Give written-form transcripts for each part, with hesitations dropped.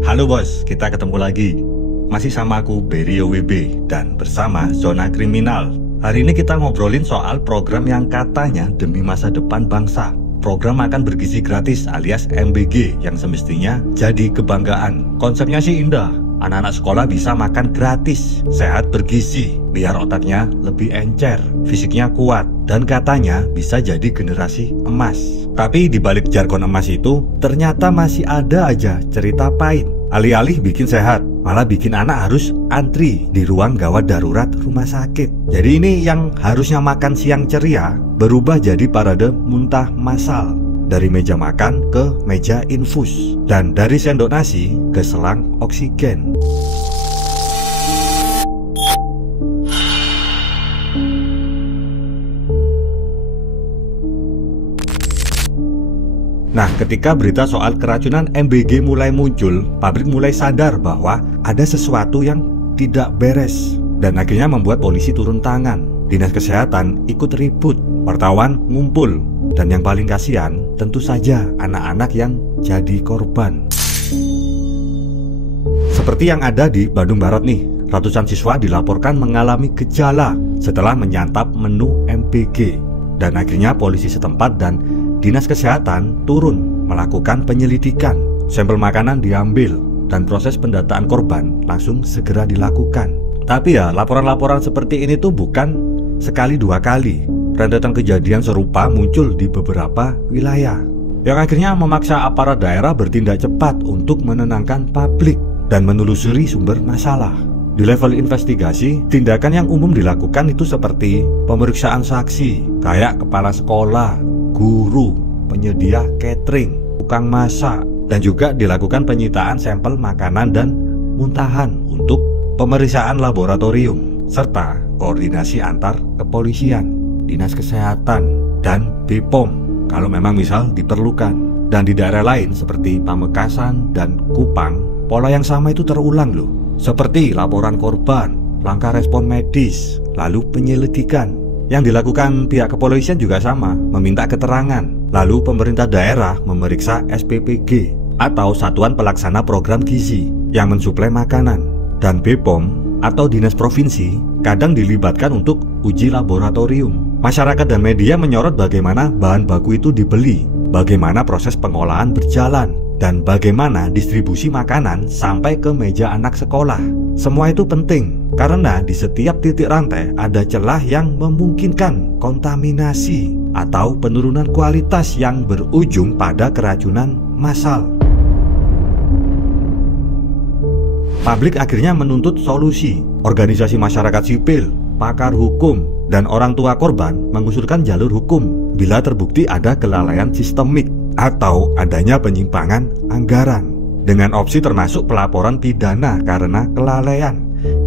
Halo bos, kita ketemu lagi. Masih sama aku, Berio WB, dan bersama Zona Kriminal. Hari ini kita ngobrolin soal program yang katanya demi masa depan bangsa. Program makan bergizi gratis alias MBG yang semestinya jadi kebanggaan. Konsepnya sih indah. Anak-anak sekolah bisa makan gratis, sehat bergizi, biar otaknya lebih encer, fisiknya kuat, dan katanya bisa jadi generasi emas. Tapi di balik jargon emas itu, ternyata masih ada aja cerita pahit. Alih-alih bikin sehat, malah bikin anak harus antri di ruang gawat darurat rumah sakit. Jadi ini yang harusnya makan siang ceria, berubah jadi parade muntah massal. Dari meja makan ke meja infus, dan dari sendok nasi ke selang oksigen. Nah, ketika berita soal keracunan MBG mulai muncul, pabrik mulai sadar bahwa ada sesuatu yang tidak beres, dan akhirnya membuat polisi turun tangan. Dinas kesehatan ikut ribut, wartawan ngumpul, dan yang paling kasihan tentu saja anak-anak yang jadi korban. Seperti yang ada di Bandung Barat nih, ratusan siswa dilaporkan mengalami gejala setelah menyantap menu MBG, dan akhirnya polisi setempat dan Dinas Kesehatan turun melakukan penyelidikan. Sampel makanan diambil dan proses pendataan korban langsung segera dilakukan. Tapi ya, laporan-laporan seperti ini tuh bukan sekali dua kali. Rentetan kejadian serupa muncul di beberapa wilayah, yang akhirnya memaksa aparat daerah bertindak cepat untuk menenangkan publik dan menelusuri sumber masalah. Di level investigasi, tindakan yang umum dilakukan itu seperti pemeriksaan saksi, kayak kepala sekolah, guru, penyedia catering, tukang masak, dan juga dilakukan penyitaan sampel makanan dan muntahan untuk pemeriksaan laboratorium, serta koordinasi antar kepolisian, Dinas Kesehatan, dan BPOM kalau memang misal diperlukan. Dan di daerah lain seperti Pamekasan dan Kupang, pola yang sama itu terulang loh. Seperti laporan korban, langkah respon medis, lalu penyelidikan. Yang dilakukan pihak kepolisian juga sama, meminta keterangan. Lalu pemerintah daerah memeriksa SPPG atau Satuan Pelaksana Program Gizi yang mensuplai makanan. Dan BPOM atau Dinas Provinsi kadang dilibatkan untuk uji laboratorium. Masyarakat dan media menyorot bagaimana bahan baku itu dibeli, bagaimana proses pengolahan berjalan, dan bagaimana distribusi makanan sampai ke meja anak sekolah. Semua itu penting, karena di setiap titik rantai ada celah yang memungkinkan kontaminasi atau penurunan kualitas yang berujung pada keracunan massal. Publik akhirnya menuntut solusi. Organisasi masyarakat sipil, pakar hukum, dan orang tua korban mengusulkan jalur hukum bila terbukti ada kelalaian sistemik atau adanya penyimpangan anggaran, dengan opsi termasuk pelaporan pidana karena kelalaian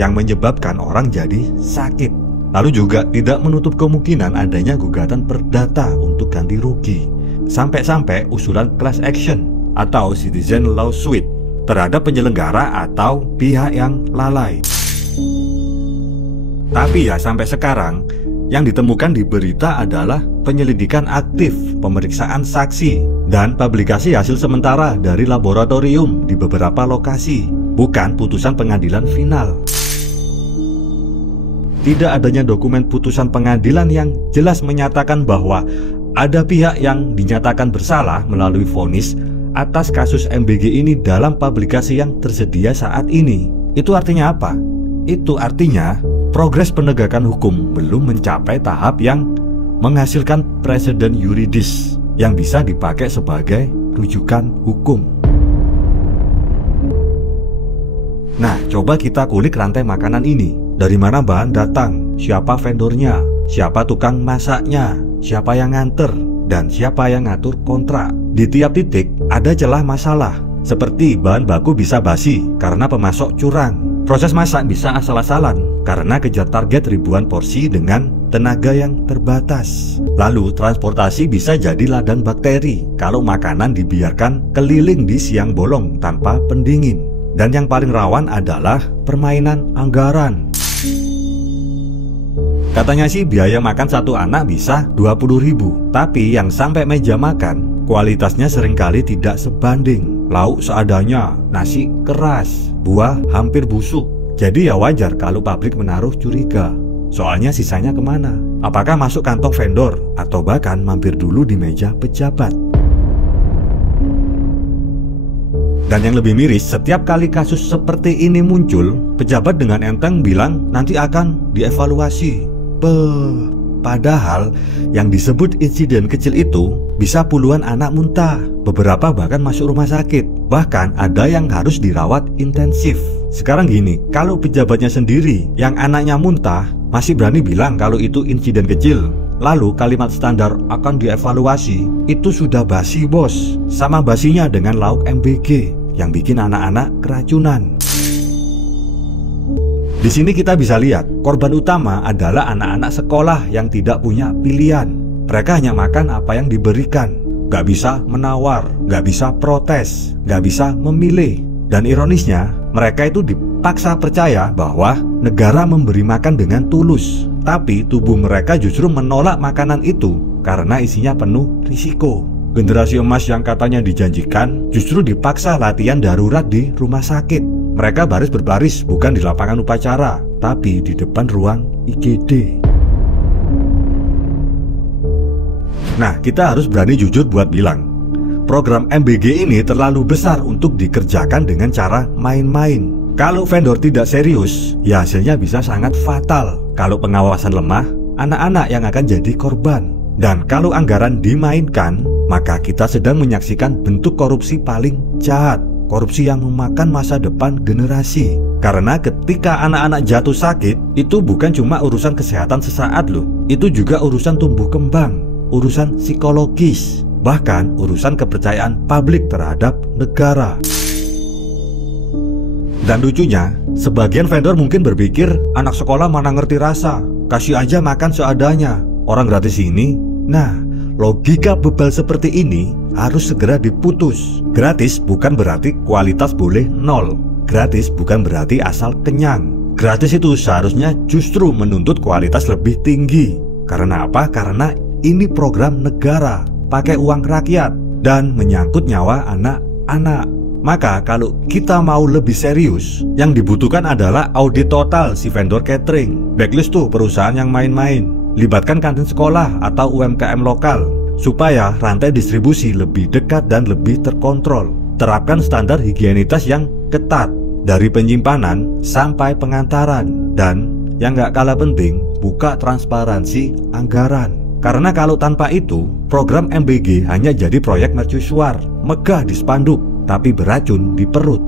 yang menyebabkan orang jadi sakit. Lalu juga tidak menutup kemungkinan adanya gugatan perdata untuk ganti rugi, sampai-sampai usulan class action atau citizen lawsuit terhadap penyelenggara atau pihak yang lalai. Tapi ya sampai sekarang yang ditemukan di berita adalah penyelidikan aktif, pemeriksaan saksi, dan publikasi hasil sementara dari laboratorium di beberapa lokasi, bukan putusan pengadilan final. Tidak adanya dokumen putusan pengadilan yang jelas menyatakan bahwa ada pihak yang dinyatakan bersalah melalui vonis atas kasus MBG ini dalam publikasi yang tersedia saat ini. Itu artinya apa? Itu artinya progres penegakan hukum belum mencapai tahap yang menghasilkan preseden yuridis yang bisa dipakai sebagai rujukan hukum. Nah, coba kita kulik rantai makanan ini. Dari mana bahan datang, siapa vendornya, siapa tukang masaknya, siapa yang nganter, dan siapa yang ngatur kontrak. Di tiap titik ada celah masalah, seperti bahan baku bisa basi karena pemasok curang. Proses masak bisa asal-asalan karena kejar target ribuan porsi dengan tenaga yang terbatas. Lalu transportasi bisa jadi ladang bakteri kalau makanan dibiarkan keliling di siang bolong tanpa pendingin. Dan yang paling rawan adalah permainan anggaran. Katanya sih biaya makan satu anak bisa 20.000, tapi yang sampai meja makan kualitasnya seringkali tidak sebanding. lauk seadanya, nasi keras, buah hampir busuk. Jadi ya wajar kalau pabrik menaruh curiga. Soalnya sisanya kemana? Apakah masuk kantong vendor atau bahkan mampir dulu di meja pejabat? Dan yang lebih miris, setiap kali kasus seperti ini muncul, pejabat dengan enteng bilang nanti akan dievaluasi. Padahal yang disebut insiden kecil itu bisa puluhan anak muntah, beberapa bahkan masuk rumah sakit, bahkan ada yang harus dirawat intensif. Sekarang gini, kalau pejabatnya sendiri yang anaknya muntah masih berani bilang kalau itu insiden kecil, lalu kalimat standar akan dievaluasi, itu sudah basi bos. Sama basinya dengan lauk MBG yang bikin anak-anak keracunan. Di sini kita bisa lihat, korban utama adalah anak-anak sekolah yang tidak punya pilihan. Mereka hanya makan apa yang diberikan, gak bisa menawar, gak bisa protes, gak bisa memilih. Dan ironisnya, mereka itu dipaksa percaya bahwa negara memberi makan dengan tulus. Tapi tubuh mereka justru menolak makanan itu karena isinya penuh risiko. Generasi emas yang katanya dijanjikan justru dipaksa latihan darurat di rumah sakit. Mereka baris berbaris bukan di lapangan upacara, tapi di depan ruang IGD. Nah, kita harus berani jujur buat bilang, program MBG ini terlalu besar untuk dikerjakan dengan cara main-main. Kalau vendor tidak serius, ya hasilnya bisa sangat fatal. Kalau pengawasan lemah, anak-anak yang akan jadi korban. Dan kalau anggaran dimainkan, maka kita sedang menyaksikan bentuk korupsi paling jahat. Korupsi yang memakan masa depan generasi. Karena ketika anak-anak jatuh sakit, itu bukan cuma urusan kesehatan sesaat loh. Itu juga urusan tumbuh kembang, urusan psikologis, bahkan urusan kepercayaan publik terhadap negara. Dan lucunya, sebagian vendor mungkin berpikir anak sekolah mana ngerti rasa, kasih aja makan seadanya, orang gratis ini. Nah, logika bebal seperti ini harus segera diputus. Gratis bukan berarti kualitas boleh nol. Gratis bukan berarti asal kenyang. Gratis itu seharusnya justru menuntut kualitas lebih tinggi. Karena apa? Karena ini program negara, pakai uang rakyat, dan menyangkut nyawa anak-anak. Maka kalau kita mau lebih serius, yang dibutuhkan adalah audit total si vendor catering. Blacklist tuh perusahaan yang main-main. Libatkan kantin sekolah atau UMKM lokal, supaya rantai distribusi lebih dekat dan lebih terkontrol. Terapkan standar higienitas yang ketat, dari penyimpanan sampai pengantaran. Dan yang gak kalah penting, buka transparansi anggaran. Karena kalau tanpa itu, program MBG hanya jadi proyek mercusuar, megah di spanduk, tapi beracun di perut.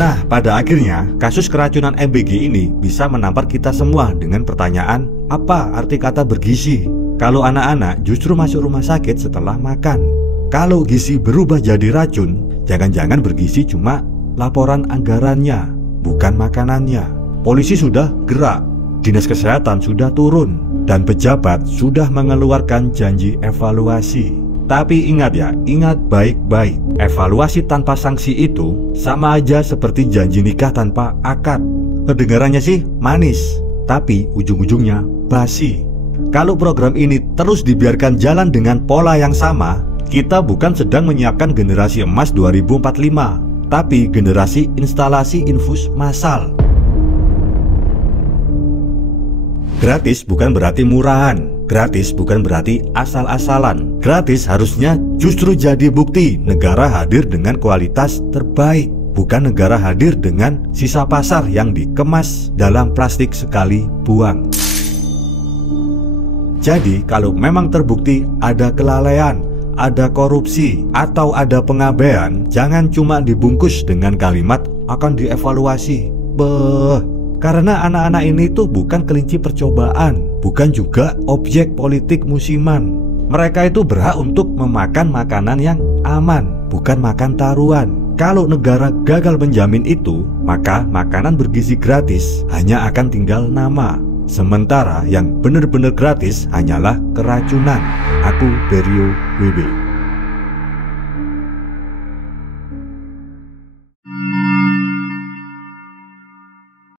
Nah, pada akhirnya, kasus keracunan MBG ini bisa menampar kita semua dengan pertanyaan, apa arti kata bergizi? Kalau anak-anak justru masuk rumah sakit setelah makan. Kalau gizi berubah jadi racun, jangan-jangan bergizi cuma laporan anggarannya, bukan makanannya. Polisi sudah gerak, dinas kesehatan sudah turun, dan pejabat sudah mengeluarkan janji evaluasi. Tapi ingat ya, ingat baik-baik, evaluasi tanpa sanksi itu sama aja seperti janji nikah tanpa akad. Kedengarannya sih manis, tapi ujung-ujungnya basi. Kalau program ini terus dibiarkan jalan dengan pola yang sama, kita bukan sedang menyiapkan generasi emas 2045, tapi generasi instalasi infus massal. Gratis bukan berarti murahan. Gratis bukan berarti asal-asalan. Gratis harusnya justru jadi bukti negara hadir dengan kualitas terbaik, bukan negara hadir dengan sisa pasar yang dikemas dalam plastik sekali buang. Jadi kalau memang terbukti ada kelalaian, ada korupsi, atau ada pengabaian, jangan cuma dibungkus dengan kalimat akan dievaluasi. Karena anak-anak ini tuh bukan kelinci percobaan, bukan juga objek politik musiman. Mereka itu berhak untuk memakan makanan yang aman, bukan makan taruhan. Kalau negara gagal menjamin itu, maka makanan bergizi gratis hanya akan tinggal nama. Sementara yang benar-benar gratis hanyalah keracunan. Aku Berio WB.